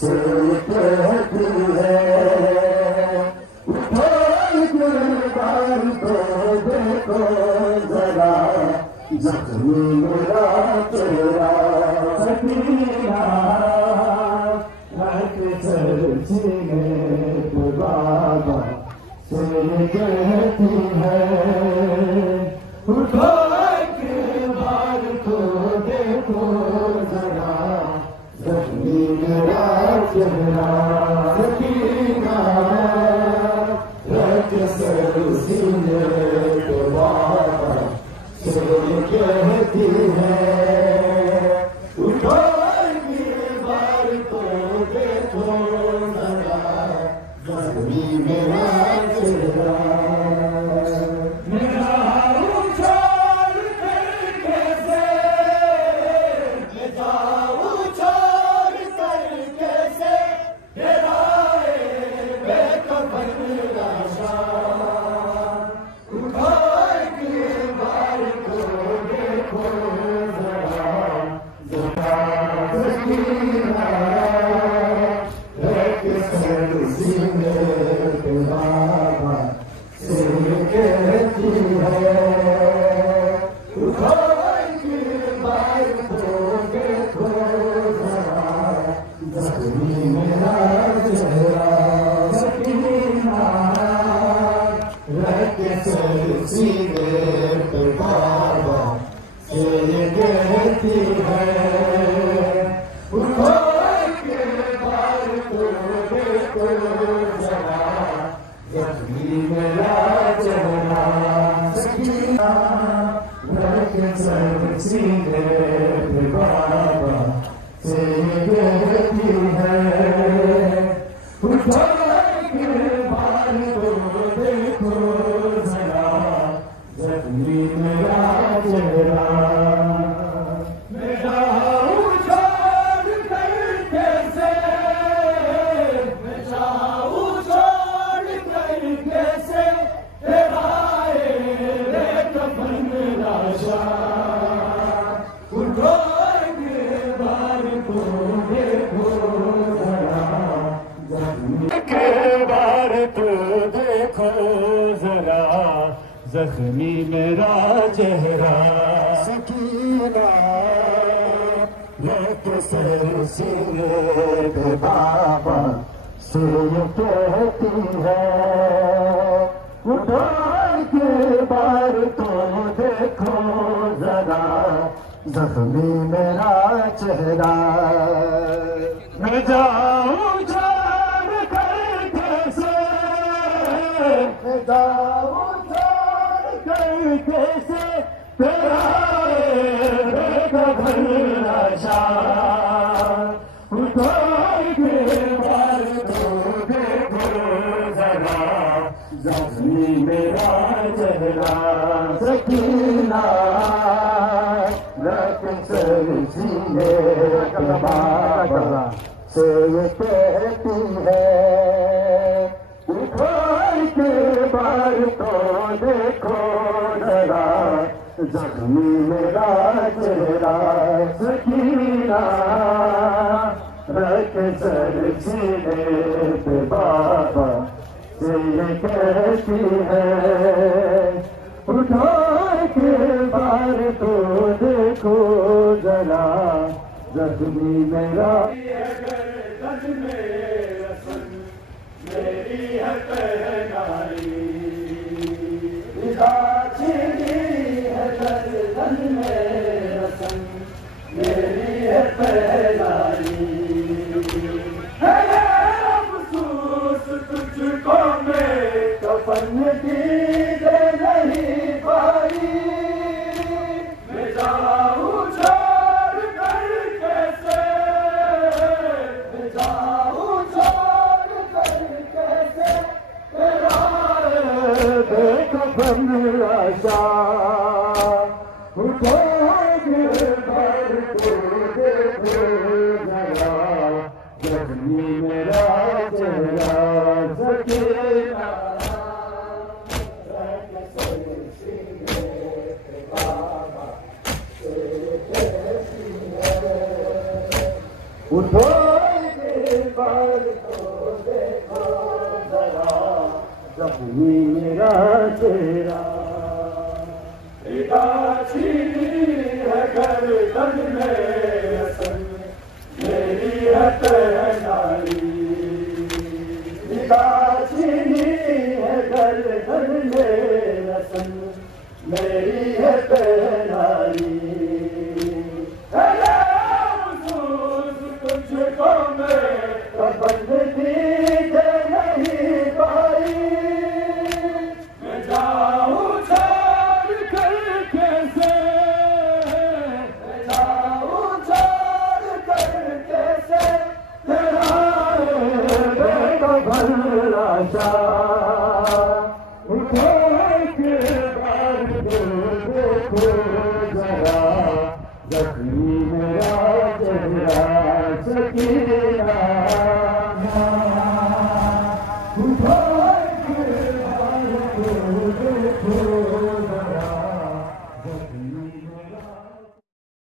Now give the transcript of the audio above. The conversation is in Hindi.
से कहती है, उठो एक बार तो देखो जरा जख्मी मेरा चेहरा। सकीना सीने पे बाबा से कहती है, उठो एक बार तो देखो जरा जख्मी मेरा चेहरा। सकीना रख सर सीने पे बाबा से कहती है, उठो एक बार तो देखो जरा जख्मी मेरा चेहरा। मेरा उछाल कर कैसे, मेरा उछाल कर कैसे गिराए बेखबर लाशा। उठो एक बार तो देखो जरा सकीना रख सर सीने पे बाबा से कहती है, उठो एक बार तो देखो जरा जख्मी मेरा चेहरा। सकीना रख सर सीने पे बाबा से कहती है, उठो एक बार तो देखो जरा जख्मी मेरा चेहरा। सकीना रख सर सीने पे बाबा से कहती है, उठो एक बार तो देखो जरा जख्मी मेरा चेहरा। मेरा उछाल कर कैसे, मेरा उछाल कर कैसे गिराए बेखबर लाशा। उठो एक बार तो देखो जरा जख्मी, एक बार तो देखो जरा जख्मी मेरा चेहरा। सकीना रख सर सीने पे बाबा से कहती है, उठो एक बार तो देखो जरा जख्मी मेरा चेहरा। मैं जाऊं छोड़ कर कैसे, मैं जाऊं कैसे तेरा बेखबर लाशा। उठो एक बार तो देखो जरा जख्मी मेरा चेहरा। सकीना रख सर सीने पे बाबा से कहती है, उठो एक बार तो देखो जरा जख्मी मेरा चेहरा। सकीना रख सर सीने पे बाबा से कहती है, उठो एक बार तो देखो जरा जख्मी मेरा। मेरी है पहनाई छीनी है गर्दन में रस्म, मेरी है पहनाई है अफसोस तुझको मैं कफन की दे नहीं पाई। मैं जाऊं छोड़ कर कैसे, मैं जाऊं छोड़ कर कैसे तेरा बेखबर लाशा। उठो एक बार तो देखो जरा जख्मी मेरा चेहरा। सकीना उठो जख्मी मेरा चेहरा छीनी है गर्दन में रस्म मेरी है पहनाई छीनी है गर्दन में रस्म मेरी है पहनाई तुझको मैं बंदगी दे नहीं पाई मैं जाऊं छोड़ कर कैसे मैं जाऊं छोड़ कर कैसे तेरा बेटा भला सा उठो एक बार देखो जरा जख्मी मेरा चेहरा सकीना उठो एक बार देखो